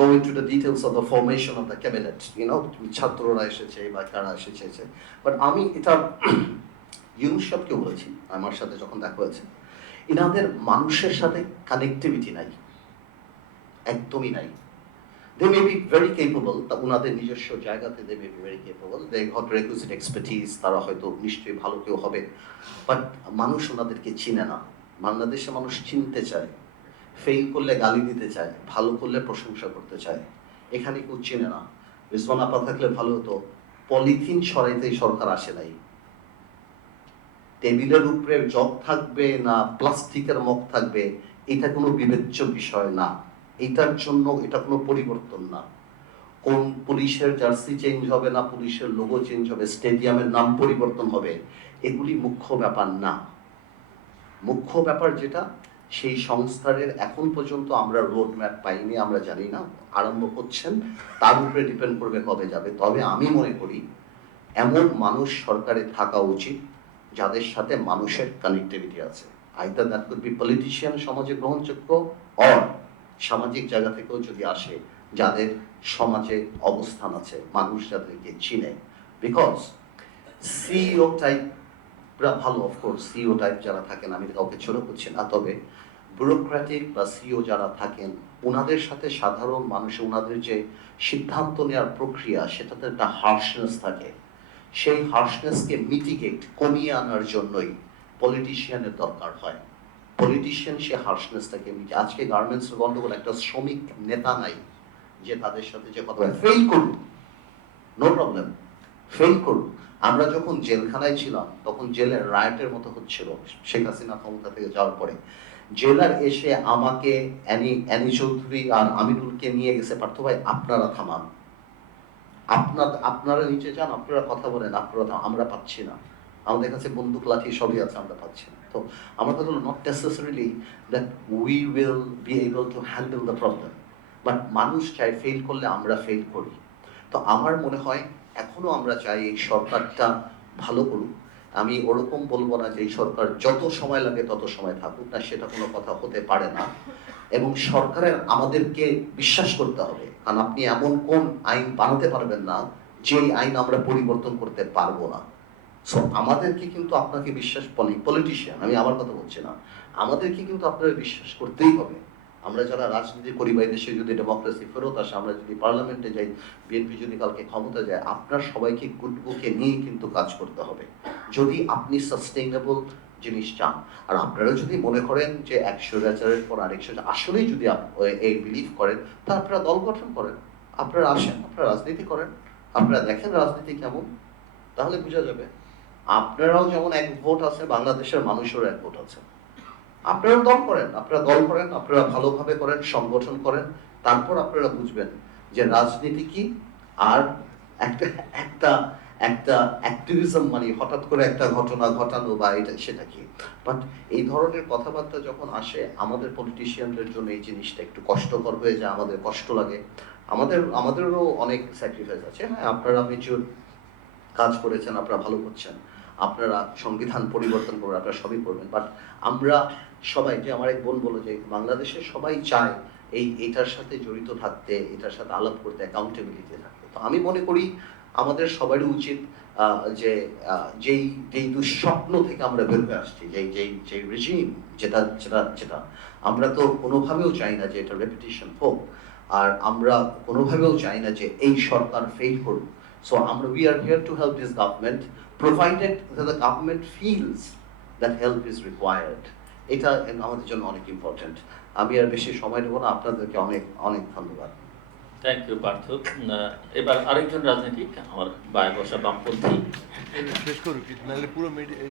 go into the details of the formation of the cabinet, ছাত্ররা এসেছে বা কারা এসেছে, বাট আমি এটা ইউনুস সাহেবকে বলেছি আমার সাথে যখন দেখা হয়েছে, ইনাদের মানুষের সাথে কানেক্টিভিটি নাই, একদমই নাই। They may be very capable, তা ওনাদের নিজস্ব জায়গাতে they may be very capable, they got requisite expertise, তারা হয়তো নিশ্চয়ই ভালো কেউ হবে, বাট মানুষ ওনাদেরকে চিনে না। বাংলাদেশে মানুষ চিনতে চায়, ফেল করলে গালি দিতে চায়, ভালো করলে প্রশংসা করতে চায়, এখানে কেউ চিনে না। রিজওয়ান আপা থাকলে ভালো হতো, পলিথিন সরাইতেই সরকার আসে নাই। টেবিলের উপরে জগ থাকবে না প্লাস্টিকের মগ থাকবে, এটা কোনো বিবেচ্য বিষয় না, এটার জন্য এটা কোনো পরিবর্তন না। কোন পুলিশের জার্সি চেঞ্জ হবে না, পুলিশের লোগো চেঞ্জ হবে, স্টেডিয়ামের নাম পরিবর্তন হবে, এগুলি মুখ্য ব্যাপার না। মুখ্য ব্যাপার যেটা, সেই সংস্কারের এখন পর্যন্ত আমরা রোড ম্যাপ পাইনি, আমরা জানি না, আরম্ভ করছেন, তার উপরে ডিপেন্ড করবে কবে যাবে। তবে আমি মনে করি এমন মানুষ সরকারে থাকা উচিত যাদের সাথে মানুষের কানেক্টিভিটি আছে। Either that could be politician, সমাজে গ্রহণযোগ্য, অর সামাজিক জায়গা থেকেও যদি আসে, যাদের সমাজে অবস্থান আছে, মানুষ যাদেরকে চিনে। বিকজ সিইও টাইপ ভালো, অফকোর্স সিইও টাইপ যারা থাকেন, আমি কাউকে ছোট করছি না, তবে ব্যুরোক্রেটিক বা সিইও যারা থাকেন, ওনাদের সাথে সাধারণ মানুষ, ওনাদের যে সিদ্ধান্ত নেওয়ার প্রক্রিয়া, সেটাতে একটা হার্শনেস থাকে। সেই হার্শনেসকে মিটিগেট, কমিয়ে আনার জন্যই পলিটিশিয়ানের দরকার হয়। পলিটিশিয়ান সে হার্শনেসটাকে মিটে। আজকে গার্মেন্টসের গন্ডগোল, একটা শ্রমিক নেতা নাই যে তাদের সাথে যে কথা বলে, ফেল করুন, নো প্রবলেম, ফেল করুন। আমরা যখন জেলখানায় ছিলাম তখন জেলের রায়টের মতো হচ্ছিল, শেখ হাসিনা ক্ষমতা থেকে যাওয়ার পরে। জেলার এসে আমাকে অ্যানি চৌধুরী আর আমিনুলকে নিয়ে গেছে, পার্থ ভাই আপনারা থামান, আপনারা নিচে যান, আপনারা কথা বলেন, আমরা পাচ্ছি না, আমাদের কাছে বন্দুক লাঠি সবই আছে, আমরা পাচ্ছি না। তো আমার কথা হলো, not necessarily that we will be able to handle the problem, but মানুষ চাই ফেল করলে আমরা ফেল করি। তো আমার মনে হয় এখনো আমরা চাই এই সরকারটা ভালো করুক। আমি ওরকম বলবো না যে এই সরকার যত সময় লাগে তত সময় থাকুক, না, সেটা কোনো কথা হতে পারে না। এবং সরকারের আমাদেরকে বিশ্বাস করতে হবে, কারণ আপনি এমন কোন আইন বানাতে পারবেন না যে আইন আমরা পরিবর্তন করতে পারবো না। সো আমাদেরকে কিন্তু আপনাকে বিশ্বাস, পলিটিশিয়ান, আমি আমার কথা বলছি না, আমাদেরকে কিন্তু আপনারা বিশ্বাস করতেই হবে। আমরা যারা রাজনীতি করি বা দেশে যদি ডেমোক্রেসি ফেরত আসে, আমরা যদি পার্লামেন্টে যাই, বিএনপি যদি কালকে ক্ষমতা যায়, আপনার সবাইকে গুড বুকে নিয়ে কিন্তু কাজ করতে হবে, যদি আপনি সাস্টেইনেবল জিনিস চান। আর আপনারা যদি মনে করেন যে 100 পর আরেকশো, আসলেই যদি এই বিলিভ করেন, তা আপনারা দল গঠন করেন, আপনারা আসেন, আপনারা রাজনীতি করেন, আপনারা দেখেন রাজনীতি কেমন, তাহলে বোঝা যাবে। আপনারাও যেমন এক ভোট আছে, বাংলাদেশের মানুষেরও এক ভোট আছে। আপনারা দল করেন, আপনারা ভালোভাবে করেন, সংগঠন করেন, তারপর আপনারা বুঝবেন যে রাজনীতি কি। আর একটা একটা একটা অ্যাক্টিভিজম, মানে হঠাৎ করে একটা ঘটনা ঘটানো বা এটা সেটা কি। বাট এই ধরনের কথাবার্তা যখন আসে, আমাদের পলিটিশিয়ানদের জন্য এই জিনিসটা একটু কষ্টকর হয়ে যায়, আমাদের কষ্ট লাগে, আমাদেরও অনেক স্যাক্রিফাইস আছে। হ্যাঁ, আপনারা মেচুর কাজ করেছেন, আপনারা ভালো করছেন, আপনারা সংবিধান পরিবর্তন করবেন, আপনারা সবই করবেন, বাট আমরা সবাই, যে আমার এক বোন বলল যে বাংলাদেশের সবাই চায় এটার সাথে জড়িত থাকতে, এটার সাথে আলাপ করতে, অ্যাকাউন্টেবিলিটি থাকতে। তো আমি মনে করি আমাদের সবারই উচিত যেই দুঃস্বপ্ন থেকে আমরা বের হয়ে আসছি, যেই রেজিম, যেটা আমরা তো কোনোভাবেও চাই না যে এটা রেপিটেশন হোক, আর আমরা কোনোভাবেও চাই না যে এই সরকার ফেল করুক। So we are here to help this government, provided that the government feels that help is required. এটা আমাদের জন্য অনেক ইম্পর্টেন্ট। আমি আর বেশি সময় নেব না, আপনাদেরকে অনেক অনেক ধন্যবাদ। Thank you Partha. এবার আরেকজন রাজনীতিক, আমার বায়ে বসা বামপন্থী। শেষ করুক, নাহলে পুরো